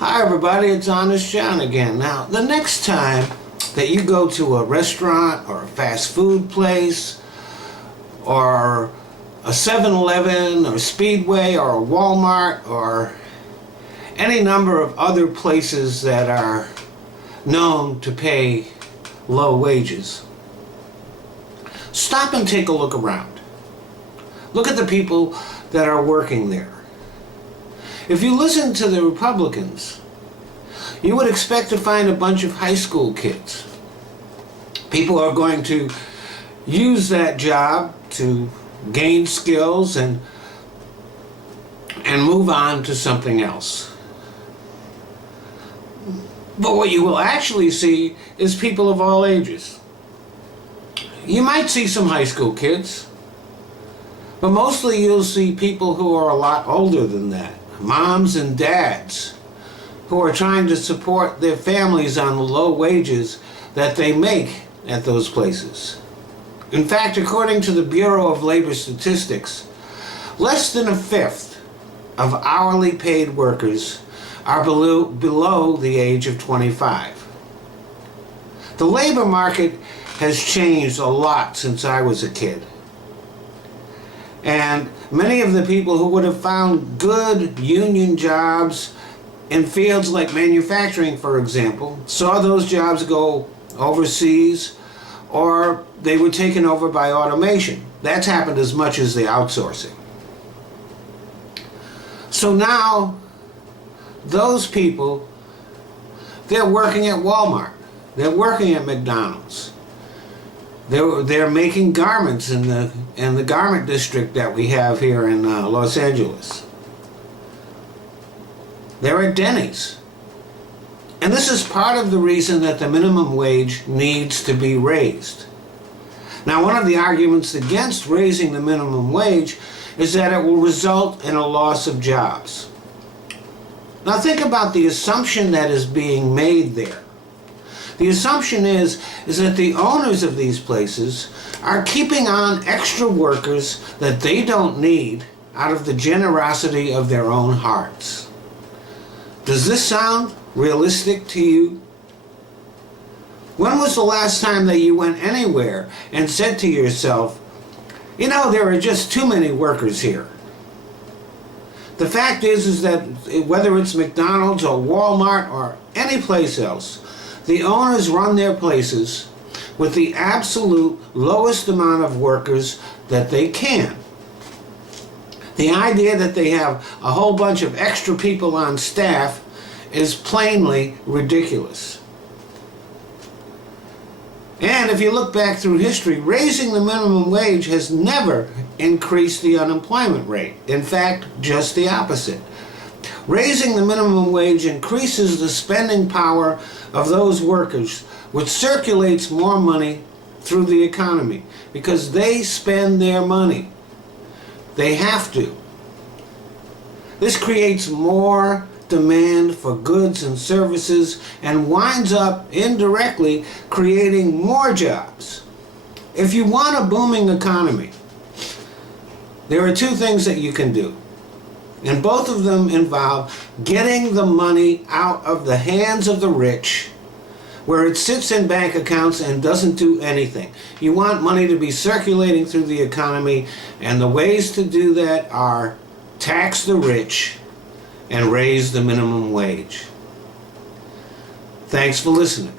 Hi everybody, it's Honest John again. Now, the next time that you go to a restaurant or a fast food place or a 7-Eleven or Speedway or a Walmart or any number of other places that are known to pay low wages, stop and take a look around. Look at the people that are working there. If you listen to the Republicans, you would expect to find a bunch of high school kids. People are going to use that job to gain skills and move on to something else. But what you will actually see is people of all ages. You might see some high school kids, but mostly you'll see people who are a lot older than that. Moms and dads who are trying to support their families on the low wages that they make at those places. In fact, according to the Bureau of Labor Statistics, less than a fifth of hourly paid workers are below the age of 25. The labor market has changed a lot since I was a kid. And many of the people who would have found good union jobs in fields like manufacturing, for example, saw those jobs go overseas or they were taken over by automation. That's happened as much as the outsourcing. So now, those people, they're working at Walmart. They're working at McDonald's. They're making garments in the garment district that we have here in Los Angeles. They're at Denny's. And this is part of the reason that the minimum wage needs to be raised. Now, one of the arguments against raising the minimum wage is that it will result in a loss of jobs. Now think about the assumption that is being made there. The assumption is that the owners of these places are keeping on extra workers that they don't need out of the generosity of their own hearts. Does this sound realistic to you? When was the last time that you went anywhere and said to yourself, you know, there are just too many workers here? The fact is that whether it's McDonald's or Walmart or any place else, the owners run their places with the absolute lowest amount of workers that they can. The idea that they have a whole bunch of extra people on staff is plainly ridiculous. And if you look back through history, raising the minimum wage has never increased the unemployment rate. In fact, just the opposite. Raising the minimum wage increases the spending power of those workers, which circulates more money through the economy because they spend their money. They have to. This creates more demand for goods and services and winds up indirectly creating more jobs. If you want a booming economy, there are two things that you can do. And both of them involve getting the money out of the hands of the rich, where it sits in bank accounts and doesn't do anything. You want money to be circulating through the economy, and the ways to do that are tax the rich and raise the minimum wage. Thanks for listening.